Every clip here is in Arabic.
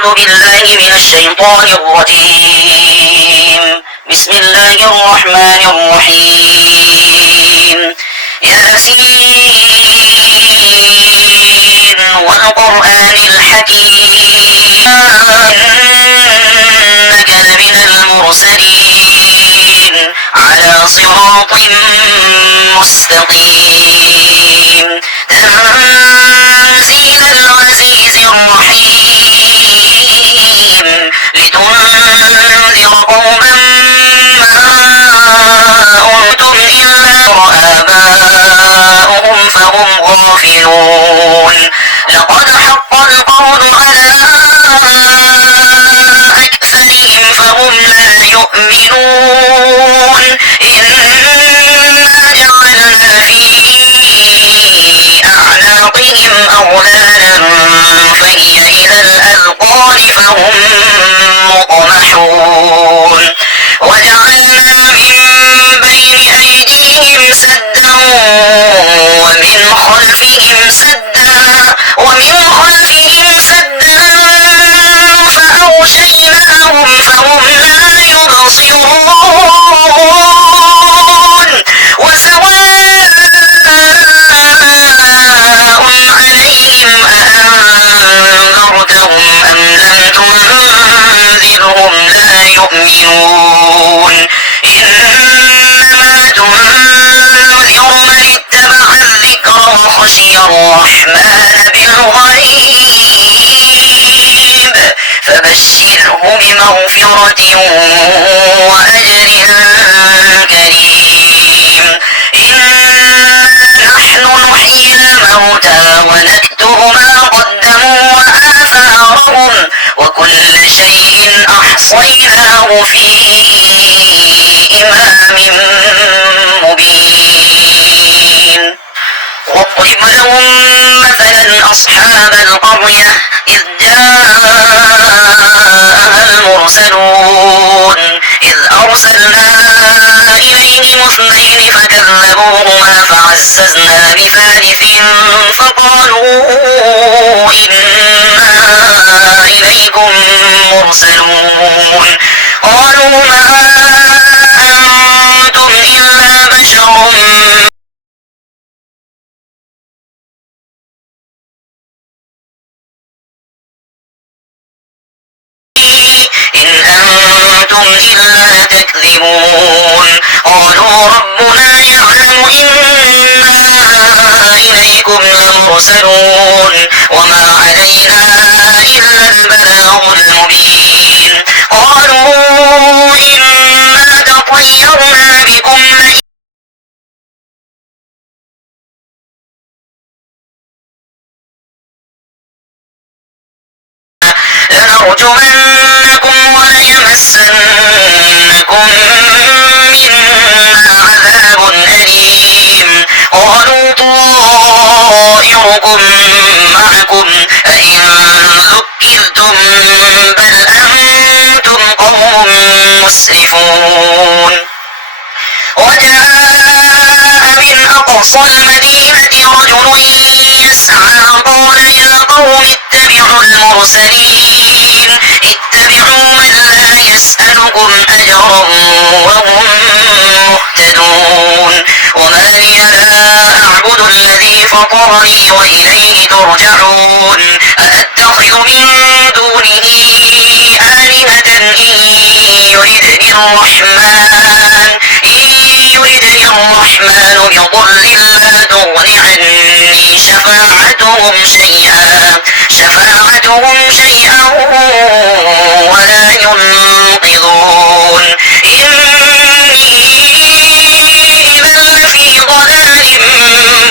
أعوذ بالله من الشيطان الرجيم. بسم الله الرحمن الرحيم. ياسين والقرآن الحكيم إنك لمن المرسلين على صراط مستقيم تنزيل العزيز الرحيم لتنذر قوما ما أنتم إلا آباؤهم فهم غافلون لقد حق القول على أكثرهم فهم لا يؤمنون إنا جعلنا في أعناقهم أغلالا فهي إلى الأذقان فهم مقمحون وجعلنا من بين أيديهم سدا ومن خلفهم سدا فأغشيناهم فهم لا يبصرون وسواء عليهم أأنذرتهم أم لم تنذرهم لا يؤمنون إنما تنذر من اتبع الذكر وخشي الرحمن بالغيب فبشره بمغفرة وأجر كريم إنا نحن نحيي الموتى ونكتب ما قدموا وآثارهم وكل شيء أحصيناه في إمام مبين واضرب لهم مثلا أصحاب القرية إذ جاءها المرسلون إذ أرسلنا إليهم اثنين فكذبوهما فعززنا بثالث فقالوا إنا إليكم مرسلون قالوا ما أنتم إلا بشر إن أنتم إلا تكذبون قالوا ربنا يعلم إنا إليكم لمرسلون وما علينا إلا البلاغ المبين قالوا إنا تطيرنا بكم لنرجمنكم وليمسنكم منا عذاب أليم قالوا طائركم معكم أئن ذكرتم بل أنتم قوم مسرفون وجاء من أقصى المدينة رجل يسعى قال يا قوم اتبعوا المرسلين اتبعوا من لا يسألكم أجرا وهم مهتدون وما لي لا أعبد الذي فطرني وإليه ترجعون أأتخذ من دونه آلهة إن يردني الرحمن بضر لا تغن عني شفاعتهم شيئا ولا ينقذون إني إذا لفي ضلال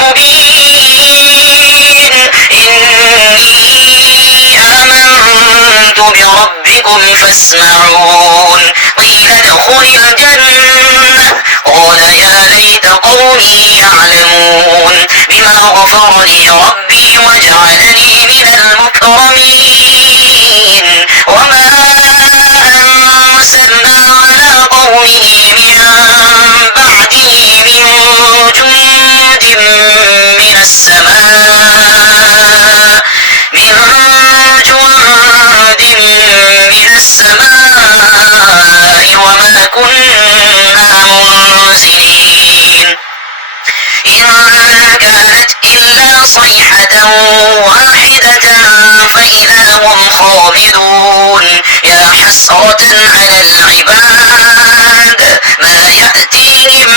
مبين إني آمنت بربكم فاسمعون قيل ادخل الجنة قال يا ليت قومي يعلمون بما غفر لي ربي وجعلني من المكرمين وما أرسلنا على قومه من بعده من جند من السماء السماء وما كنا منزلين إن كانت إلا صيحة واحدة فإذا هم خامدون يا حسرة على العباد ما يأتيهم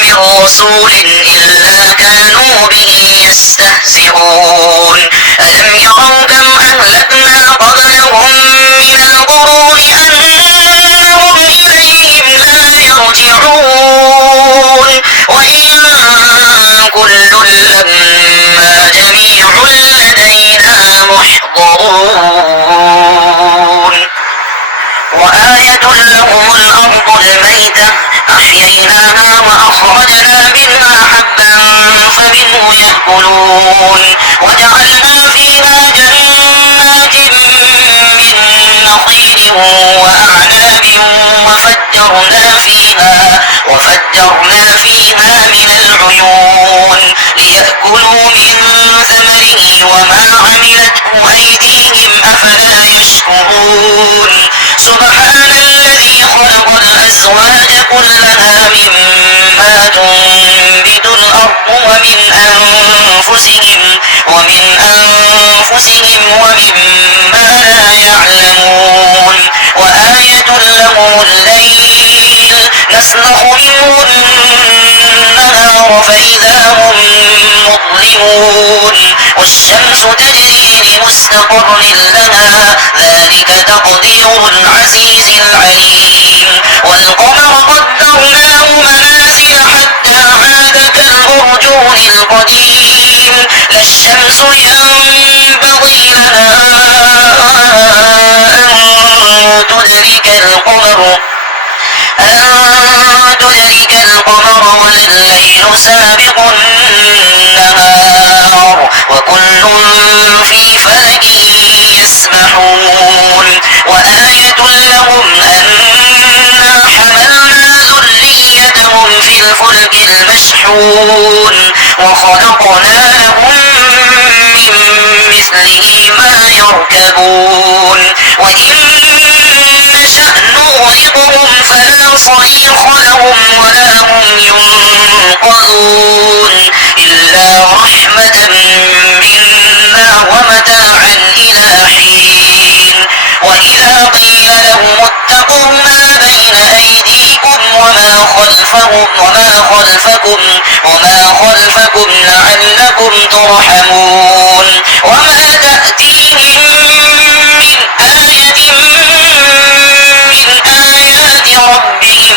من رسول إلا كانوا به يستهزئون ألم يروا كم أهلكنا قبلهم من القرون أنهم إليهم لا يرجعون وإن كل لما جميع لدينا محضرون وآية لهم الأرض الميتة أحييناها وأخرجنا منها حبا فمنه يأكلون وجعلنا فيها جنات من نخيل وأعناب وفجرنا فيها من العيون ليأكلوا من ثمره وما عملته أيديهم أفلا يشكرون سبحان الذي خلق الأزواج كلها مما تنبت الأرض ومن أنفسهم ومما لا يعلمون وآية لهم الليل نسلخ منه النهار فإذا هم مظلمون والشمس تجري لمستقر لها ذلك تقدير العزيز العليم والقمر قدرناه منازل حتى عاد كالأرجون القديم لا الشمس ينبغي لها أن تدرك القمر ولا الليل سابق النهار وكل في فلك يسبحون وآية لهم أنا حملنا ذريتهم في الفلك المشحون وخلقنا لهم من مثله ما يركبون وإن نشأ نغرقهم فلا صريخ لهم ولا هم ينقذون إلا رحمة منا ومتاعا إلى حين وإذا قيل لهم اتقوا ما بين أيديكم وما خلفكم لعلكم ترحمون وما تأتيهم من آية من آيات ربهم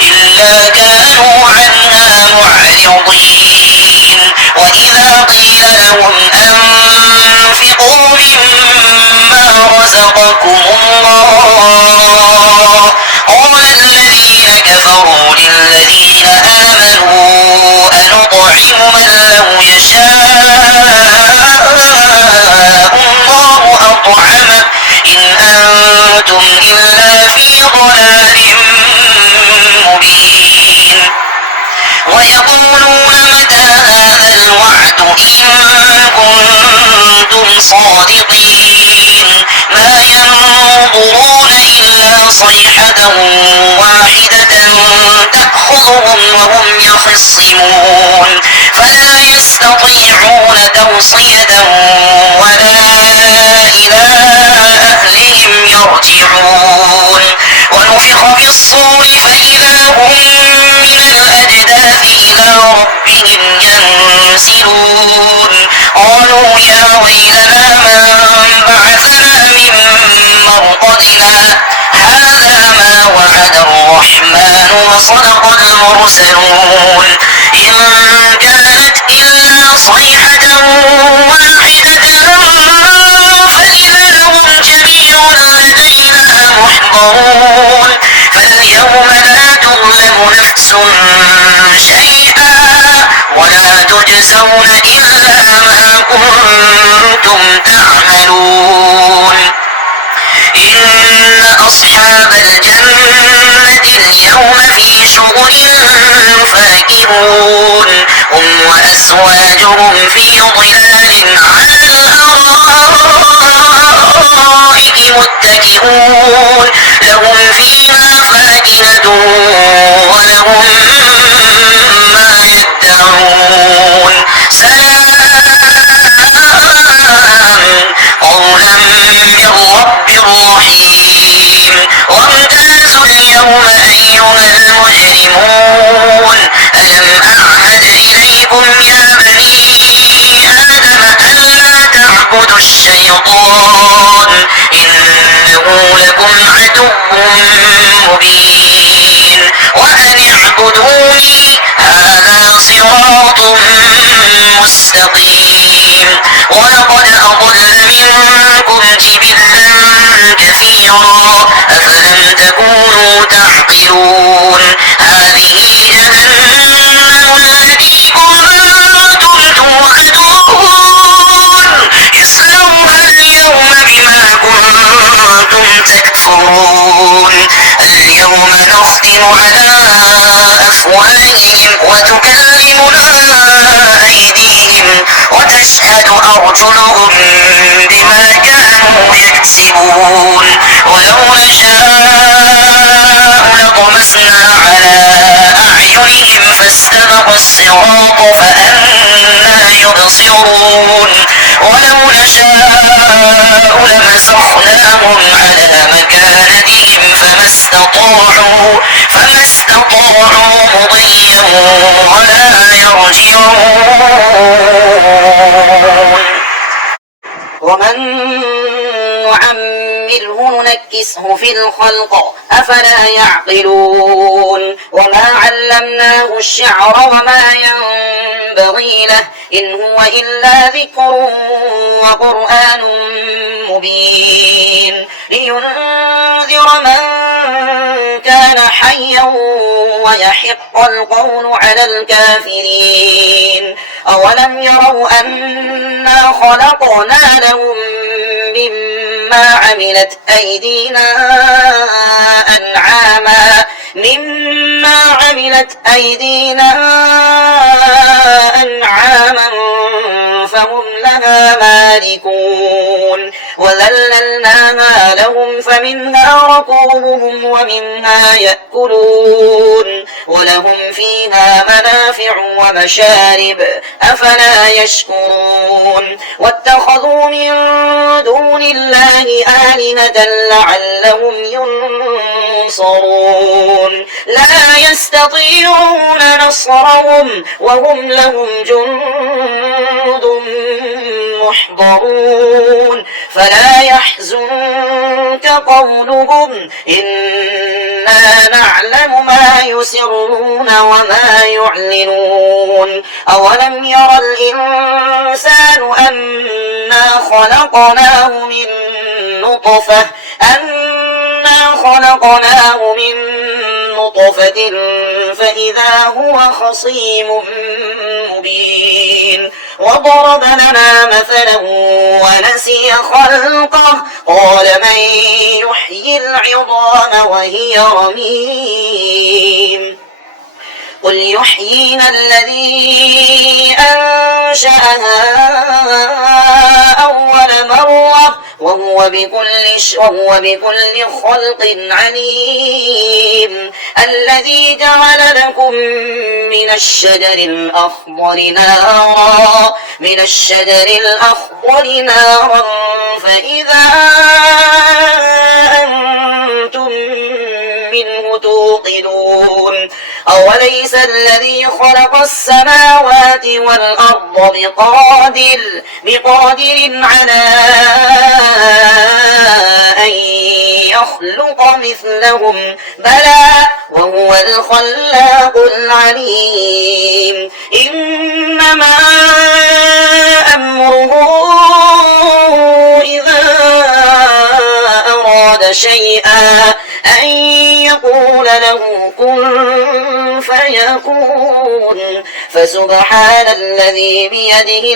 إلا كانوا عنها معرضين وإذا قيل لهم أنفقوا مما رزقكم الله قال الذين كفروا للذين آمنوا أنطعم من لو يشاء الله أطعمه إن أنتم إلا في ضلال مبين ويقولون متى هذا الوعد إن كنتم صادقين ما ينظرون إلا صيحة واحدة تأخذهم وهم يخصمون فلا يستطيعون توصية ولا إلى أهلهم يرجعون ونفخ في الصور فإذا هم من الأجداث إلى ربهم ينسلون قالوا يا ويلنا من بعثنا من مرقدنا هذا ما وعد الرحمن وصدق المرسلون إن كانت إلا صيحة واحدة فإذا هم جميع لدينا محضرون فاليوم لا تظلم نفس شيئا ولا تجزون إلا ما كنتم تعملون إن أصحاب الجنة اليوم في شغل فاكهون هم وأزواجهم في ظلال على الأرائك متكئون مستقيم ولقد أضل منكم جبلا كثيرا أفلم تكونوا تعقلون هذه جهنم التي كنتم توعدون اصلوها اليوم بما كنتم تكفرون اليوم نختم على أفواههم وتكلمنا أيديهم وتشهد أرجلهم بما كانوا يكسبون ولو نشاء لطمسنا على أعينهم فاستبقوا الصراط فأنى يبصرون ولو نشاء لمسخناهم على مكانتهم فما استطاعوا مضيا ولا يرجعون ومن نعمره ننكسه في الخلق أفلا يعقلون وما علمناه الشعر وما ينبغي له إن هو إلا ذكر وقرآن مبين لينذر من كان حيا ويحق القول على الكافرين أولم يروا أنا خلقنا لهم مما عملت أيدينا أنعاما فهم لها مالكون وذللناها لهم فمنها ركوبهم ومنها يأكلون ولهم فيها منافع ومشارب أفلا يشكرون واتخذوا من دون الله آلهة لعلهم ينصرون لا يستطيعون نصرهم وهم لهم جند محضرون فلا يحزنك قولهم إنا نعلم ما يسرون وما يعلنون أولم ير الإنسان أنا خلقناه من نطفة فإذا هو خصيم مبين وضرب لنا مثلا ونسي خلقه قال من يحيي العظام وهي رميم قل يحيينا الذي أنشأها أول مرة وهو بكل خلق عليم الذي جعل لكم من الشجر الأخضر نارا فإذا أنتم منه توقدون أوليس الذي خلق السماوات والأرض بقادر على أن يخلق مثلهم بلى وهو الخلاق العليم إنما أمره إذا أراد شيئا أن يقول له كن فيكون فسبحان الذي بيده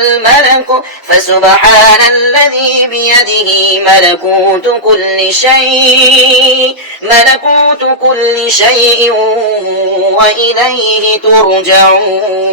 ملكوت كل شيء وإليه ترجعون.